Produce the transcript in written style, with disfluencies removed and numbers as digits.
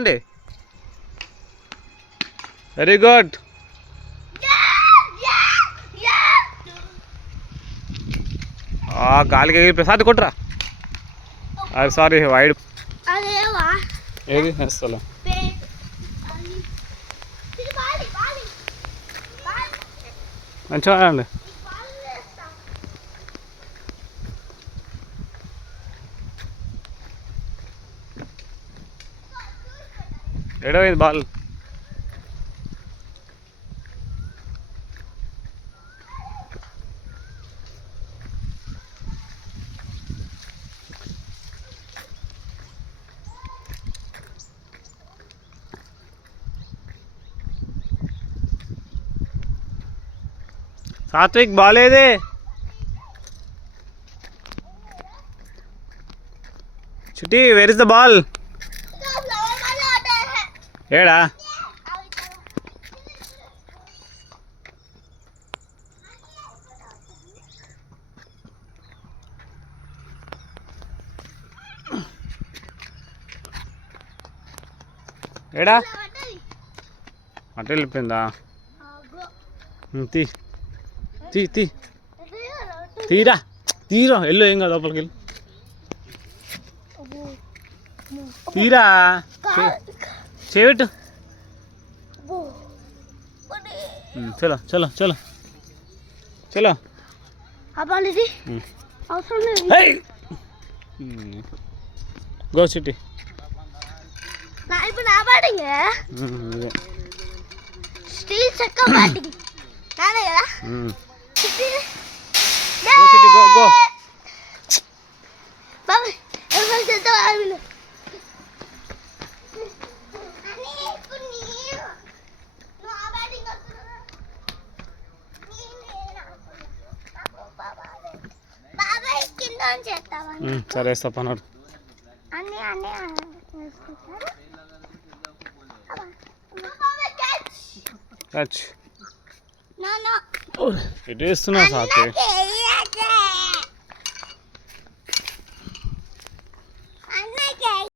అండి very good. గాలికి ప్రసాద్ కొట్టురా. అది సారీ వైడ్ ఏది అసలు మంచిగా అండి. ఏడవైంది బాల్. సాత్విక్ బాలేదే. చిట్టి వేర్ ఇస్ ద బాల్? ఏడా ఏడా అటు వెళ్ళిపోయిందా? తీ తీ తీ తీరా తీరా వెళ్ళు, ఏం కాదు, లోపలికి వెళ్ళి తీరా. చేయబెట్టు. చలో చలో చలో చలో. గో చిట్టి. Go go. సరే వేస్తా పన్నాడు. ఎటు వేస్తున్నావు సాత్విక్?